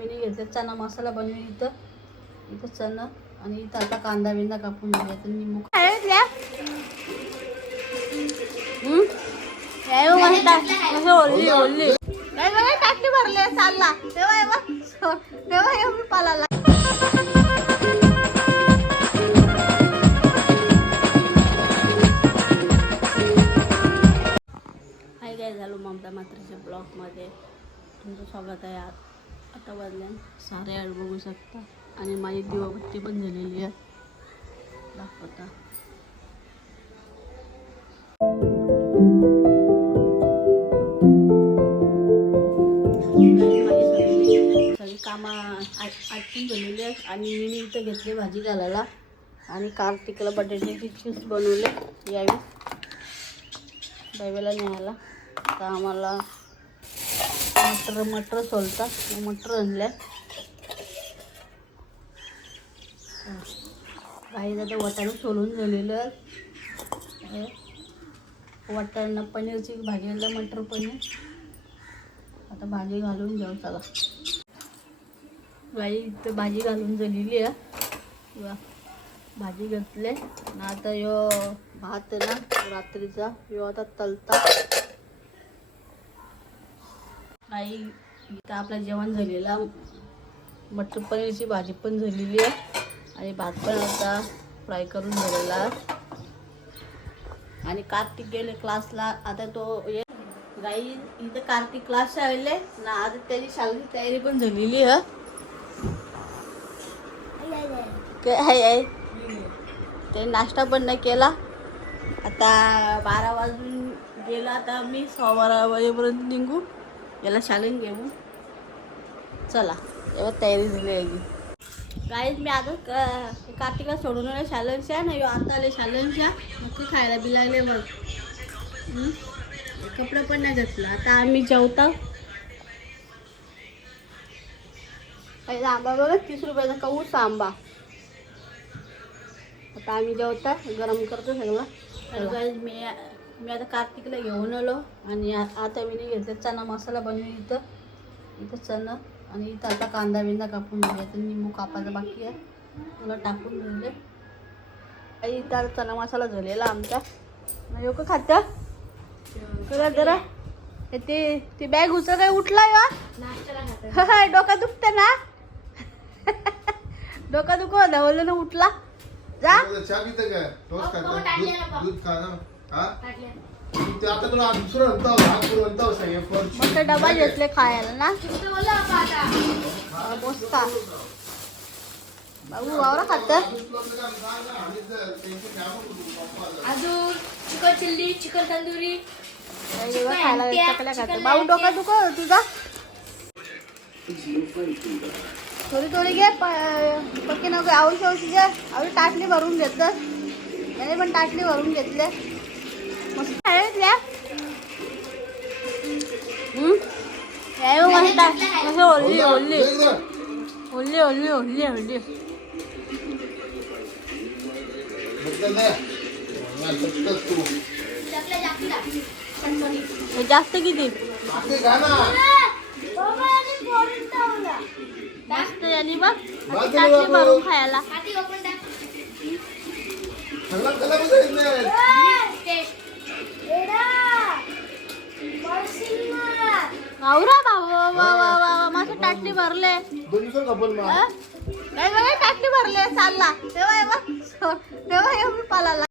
मी घेतले चना मसाला बनवून इथं इथं चना आणि इथं आता कांदा बिंदा कापून घ्यायचा निंबू हम्म? काय नाही बघा भरले चालला. तेव्हा तेव्हा काय झालो ममता मात्रेच्या ब्लॉगमध्ये तुमचं स्वागत आहे आज. आता वाजल्या सारे आड बघू शकता. आणि माझी दिवाबत्ती पण झालेली आहे. दाखवता. सगळी सगळी कामं आट- आटपून झालेली आहेत. आणि मी इथं घेतली भाजी घालायला. आणि कार्तिकला बटाट्याचे चिप्स बनवले. यावी बायबेला न्यायला. तर आम्हाला मटर मटर सोलता मटर आणल्या. काही आता वाटाणं सोलून झालेलं. आहे वाटाणा पनीरची भाजी आणलं मटर पनीर. आता भाजी घालून घेऊ चला. बाई इथं भाजी घालून झालेली आहे. भाजी घातले. आता यो भात ना रात्रीचा. यो आता तलता. आई इथं आपलं जेवण झालेला. मटर पनीरची भाजी पण झालेली आहे. आणि भात पण आता फ्राय करून झालेला आणि कार्तिक गेले क्लासला. आता तो ये गाई इथं कार्तिक क्लास आले ना आता त्याची शाळेची तयारी पण झालेली आहे. काय आहे आहे? ते नाश्ता पण नाही केला. आता बारा वाजून गेला. आता मी सहा बारा वाजेपर्यंत निघू. याला शाळेत घेऊ चला तेव्हा तयारी झाली आहे. काहीच मी आता क- कार्तिकला सोडून आले शालनशा नाही आता आले शालनशा मग खायला बिलाले बघ? कपडा पण नाही घेतला आता आम्ही जेवता. पहिला आंबा बघा तीस रुपयाचा कऊच आंबा आता आम्ही जेवता गरम करतो सगळं. मी मी आता कार्तिकला घेऊन आलो आणि आ- आता मी घेतलं चना मसाला बनवून इथं. इथं चना आणि इथं आता कांदा बिंदा कापून घ्यायचा. निंबू कापायचा बाकी आहे. मला टाकून दिले आणि इथं आता चना मसाला झालेला आमचा. हो का खात्या? करा जरा. हे ते ती बॅग उचल काय? उठला या. डोका दुखते ना. डोका दुखो धावलं ना उठला. जा. खाता? दूध दूध खा ना हा? ते आता तुला दुसरं डबा घेतले खायला ना? मस्त. बाबू वावरा खात? अजून चिकन चिल्ली चिकन तंदुरी. खायला चकल्या खाते. बाबू डोका दुखो तुझा? थोडी थोडी घे पक्की नको औषध औषध घे आवडी ताटली भरून घेतलं. त्याने पण ताटली भरून घेतले ओलली ओलली ओलली ओलली ओलली ओलली जास्त किती? जास्त आणि बघ अशी भरून खायला आवरा भाऊ वा वा वा माझी टाकली भरले. नाही बघा टाकली भरले चालला. तेव्हा तेव्हा पाला